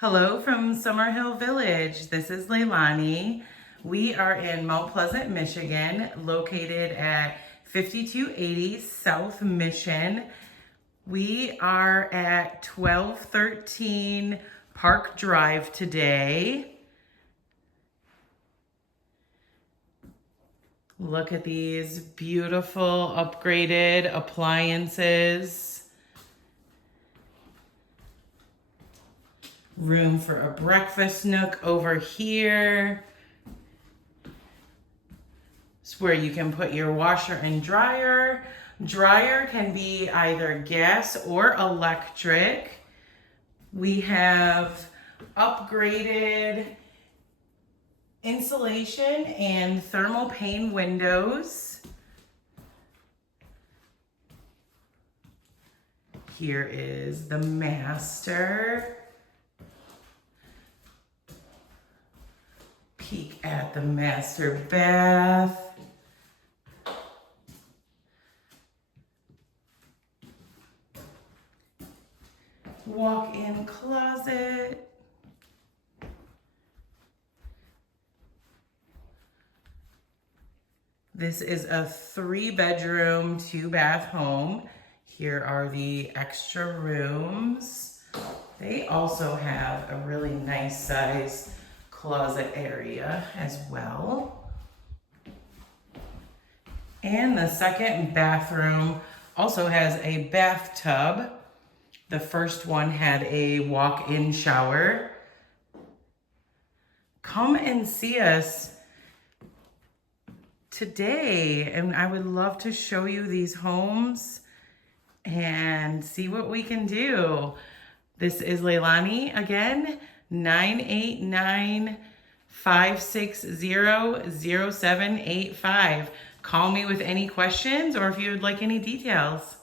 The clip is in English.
Hello from Summerhill Village. This is Leilani. We are in Mount Pleasant, Michigan, located at 5280 South Mission. We are at 1213 Park Drive today. Look at these beautiful upgraded appliances. Room for a breakfast nook over here. It's where you can put your washer and dryer. Dryer can be either gas or electric. We have upgraded insulation and thermal pane windows. Here is the master. Peek at the master bath. Walk-in closet. This is a 3-bedroom, 2-bath home. Here are the extra rooms. They also have a really nice size closet area as well. And the second bathroom also has a bathtub. The first one had a walk-in shower. Come and see us today, and I would love to show you these homes and see what we can do. This is Leilani again, 989-560-0785. Call me with any questions or if you would like any details.